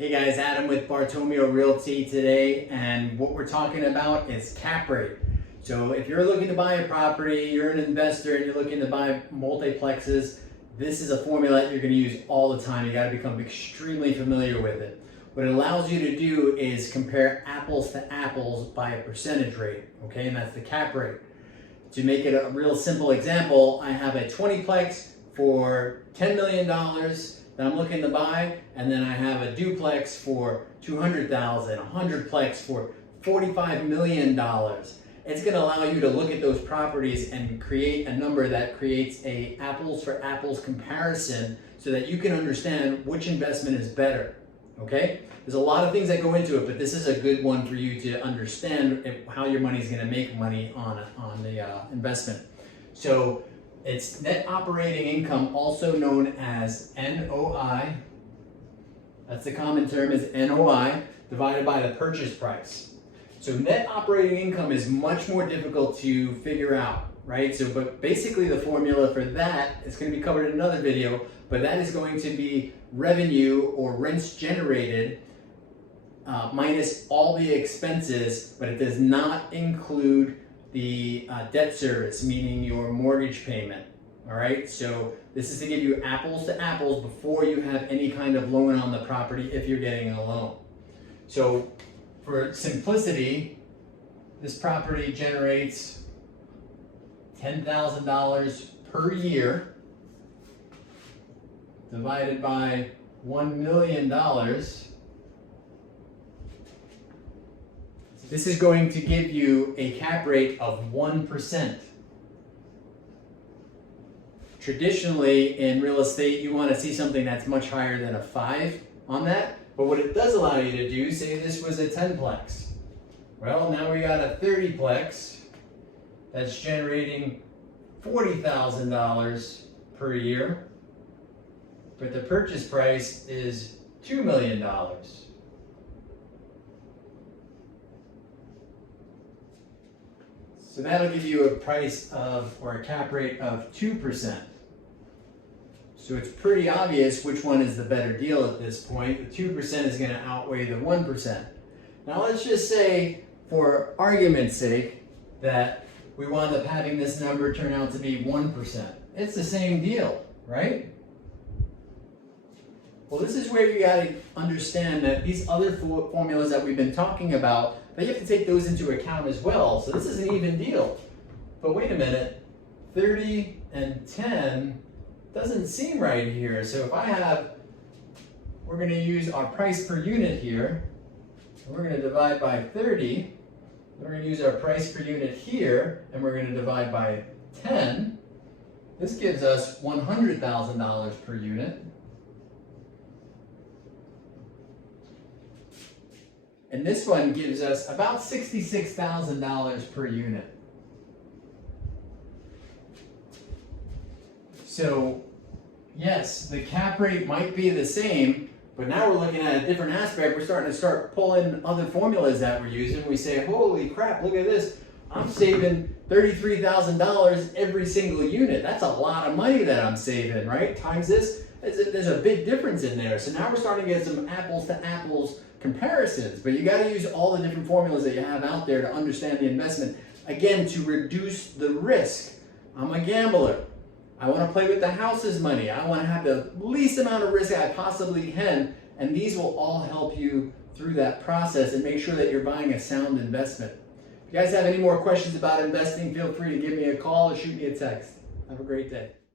Hey guys, Adam with Bartomeo Realty today, and what we're talking about is cap rate. So if you're looking to buy a property, you're an investor and you're looking to buy multiplexes, this is a formula that you're going to use all the time. You got to become extremely familiar with it. What it allows you to do is compare apples to apples by a percentage rate, okay? And that's the cap rate. To make it a real simple example, I have a 20plex for $10 million that I'm looking to buy, and then I have a duplex for $200,000, a 100plex for $45 million. It's going to allow you to look at those properties and create a number that creates a apples for apples comparison so that you can understand which investment is better. Okay? There's a lot of things that go into it, but this is a good one for you to understand how your money is going to make money on the investment. So it's net operating income, also known as NOI. That's the common term, is NOI, divided by the purchase price. So net operating income is much more difficult to figure out, right? So, but basically the formula for that is going to be covered in another video, but that is going to be revenue or rents generated minus all the expenses, but it does not include the debt service, meaning your mortgage payment. All right, so this is to give you apples to apples before you have any kind of loan on the property if you're getting a loan. So for simplicity, this property generates $10,000 per year divided by $1 million. This is going to give you a cap rate of 1%. Traditionally, in real estate, you want to see something that's much higher than a 5 on that. But what it does allow you to do, say this was a 10plex. Well, now we got a 30plex that's generating $40,000 per year. But the purchase price is $2 million. So that'll give you a price of, or a cap rate of 2%. So it's pretty obvious which one is the better deal at this point. The 2% is going to outweigh the 1%. Now let's just say, for argument's sake, that we wound up having this number turn out to be 1%. It's the same deal, right? Well, this is where you got to understand that these other formulas that we've been talking about, that you have to take those into account as well. So this is an even deal. But wait a minute, 30 and 10 doesn't seem right here. So if I have, we're going to use our price per unit here, and we're going to divide by 30. We're going to use our price per unit here, and we're going to divide by 10. This gives us $100,000 per unit. And this one gives us about $66,000 per unit. So, yes, the cap rate might be the same, but now we're looking at a different aspect. We're starting to pulling other formulas that we're using. We say, holy crap, look at this. I'm saving $33,000 every single unit. That's a lot of money that I'm saving, right? Times this, there's a big difference in there. So now we're starting to get some apples to apples comparisons, but you got to use all the different formulas that you have out there to understand the investment. Again, to reduce the risk. I'm a gambler. I want to play with the house's money. I want to have the least amount of risk I possibly can, and these will all help you through that process and make sure that you're buying a sound investment. If you guys have any more questions about investing, feel free to give me a call or shoot me a text. Have a great day.